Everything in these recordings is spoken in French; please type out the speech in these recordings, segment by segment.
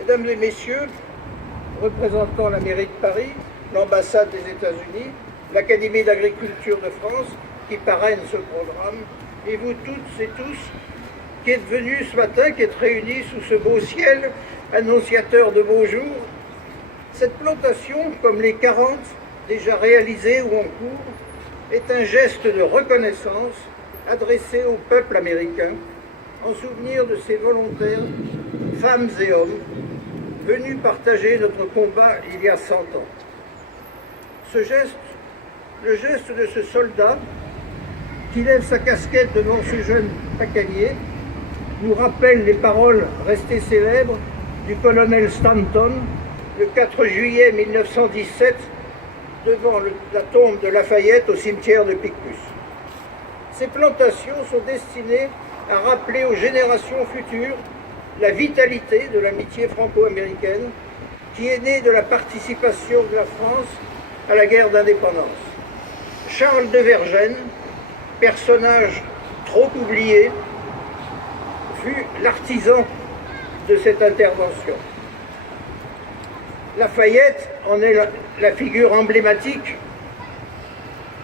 Mesdames et messieurs, représentant la mairie de Paris, l'ambassade des États-Unis, l'Académie d'agriculture de France qui parraine ce programme, et vous toutes et tous qui êtes venus ce matin, qui êtes réunis sous ce beau ciel annonciateur de beaux jours, cette plantation, comme les 40 déjà réalisées ou en cours, est un geste de reconnaissance adressé au peuple américain en souvenir de ces volontaires, femmes et hommes, venus partager notre combat il y a 100 ans. Ce geste, le geste de ce soldat qui lève sa casquette devant ce jeune pacanier, nous rappelle les paroles restées célèbres du colonel Stanton le 4 juillet 1917 devant la tombe de Lafayette au cimetière de Picpus. Ces plantations sont destinées à rappeler aux générations futures la vitalité de l'amitié franco-américaine qui est née de la participation de la France à la guerre d'indépendance. Charles de Vergennes, personnage trop oublié, fut l'artisan de cette intervention. Lafayette en est la figure emblématique.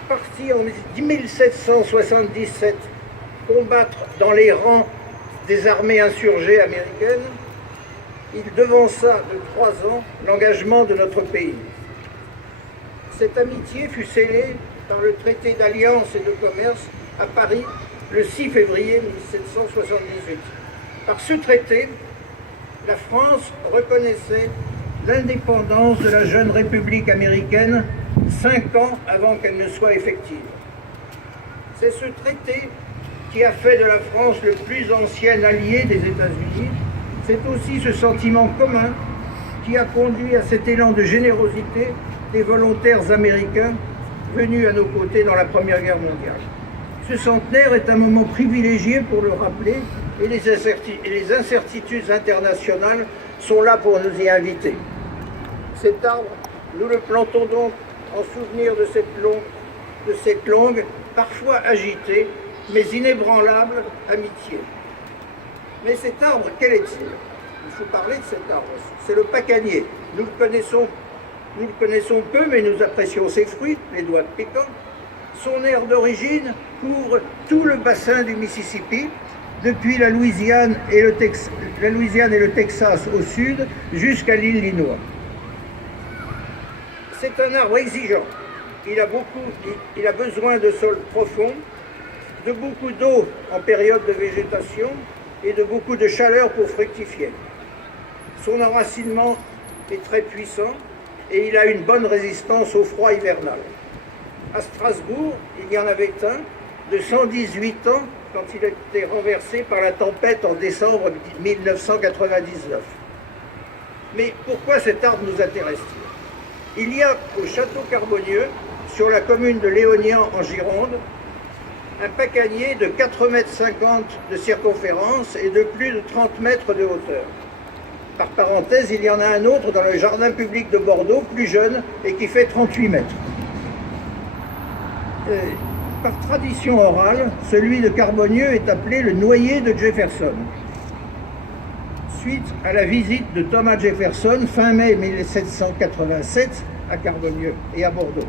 Parti en 1777 combattre dans les rangs des armées insurgées américaines, il devança de 3 ans l'engagement de notre pays. Cette amitié fut scellée par le traité d'alliance et de commerce à Paris le 6 février 1778. Par ce traité, la France reconnaissait l'indépendance de la jeune République américaine 5 ans avant qu'elle ne soit effective. C'est ce traité qui a fait de la France le plus ancien allié des États-Unis. C'est aussi ce sentiment commun qui a conduit à cet élan de générosité des volontaires américains venus à nos côtés dans la Première Guerre mondiale. Ce centenaire est un moment privilégié pour le rappeler et les incertitudes internationales sont là pour nous y inviter. Cet arbre, nous le plantons donc en souvenir de cette longue, parfois agitée, mais inébranlable amitié. Mais cet arbre, quel est-il? Il faut parler de cet arbre. C'est le pacanier. Nous le connaissons peu, mais nous apprécions ses fruits, les doigts piquants. Son aire d'origine couvre tout le bassin du Mississippi, depuis la Louisiane et le Texas au sud, jusqu'à l'Illinois. C'est un arbre exigeant. Il a besoin de sols profonds, de beaucoup d'eau en période de végétation et de beaucoup de chaleur pour fructifier. Son enracinement est très puissant et il a une bonne résistance au froid hivernal. À Strasbourg, il y en avait un de 118 ans quand il a été renversé par la tempête en décembre 1999. Mais pourquoi cet arbre nous intéresse-t-il? Il y a au château Carbonieux, sur la commune de Léognan en Gironde, un pacanier de 4,50 m de circonférence et de plus de 30 mètres de hauteur. Par parenthèse, il y en a un autre dans le jardin public de Bordeaux, plus jeune, et qui fait 38 mètres. Par tradition orale, celui de Carbonieux est appelé le noyer de Jefferson, suite à la visite de Thomas Jefferson fin mai 1787 à Carbonieux et à Bordeaux.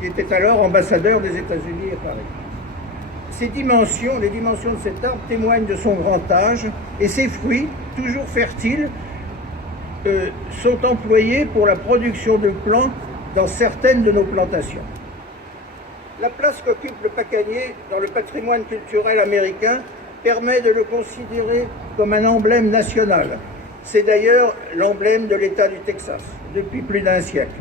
Il était alors ambassadeur des États-Unis à Paris. Les dimensions de cet arbre témoignent de son grand âge et ses fruits, toujours fertiles, sont employés pour la production de plants dans certaines de nos plantations. La place qu'occupe le pacanier dans le patrimoine culturel américain permet de le considérer comme un emblème national. C'est d'ailleurs l'emblème de l'État du Texas depuis plus d'un siècle.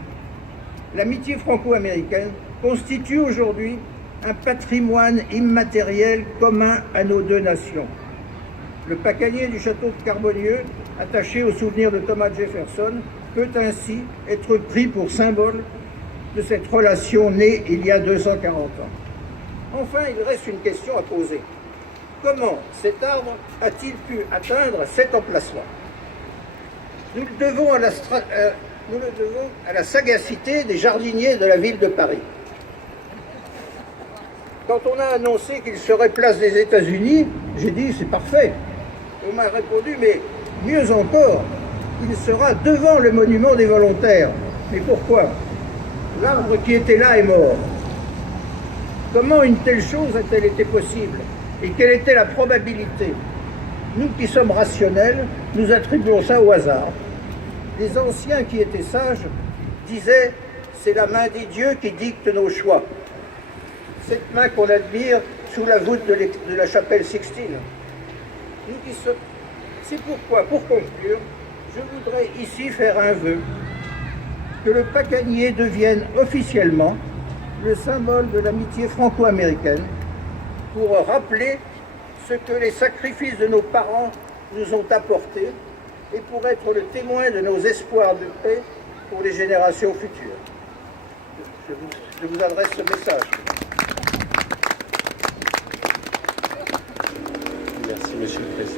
L'amitié franco-américaine constitue aujourd'hui un patrimoine immatériel commun à nos deux nations. Le pacanier du château de Carbonieux, attaché au souvenir de Thomas Jefferson, peut ainsi être pris pour symbole de cette relation née il y a 240 ans. Enfin, il reste une question à poser. Comment cet arbre a-t-il pu atteindre cet emplacement? Nous le devons à la sagacité des jardiniers de la ville de Paris. Quand on a annoncé qu'il serait place des États-Unis, j'ai dit c'est parfait. On m'a répondu mais mieux encore, il sera devant le monument des volontaires. Mais pourquoi? L'arbre qui était là est mort. Comment une telle chose a-t-elle été possible? Et quelle était la probabilité? Nous qui sommes rationnels, nous attribuons ça au hasard. Les anciens qui étaient sages disaient « c'est la main des dieux qui dicte nos choix ». Cette main qu'on admire sous la voûte de la chapelle Sixtine. C'est pourquoi, pour conclure, je voudrais ici faire un vœu, que le Pacanier devienne officiellement le symbole de l'amitié franco-américaine, pour rappeler ce que les sacrifices de nos parents nous ont apporté et pour être le témoin de nos espoirs de paix pour les générations futures. Je vous adresse ce message. Merci, Monsieur le Président.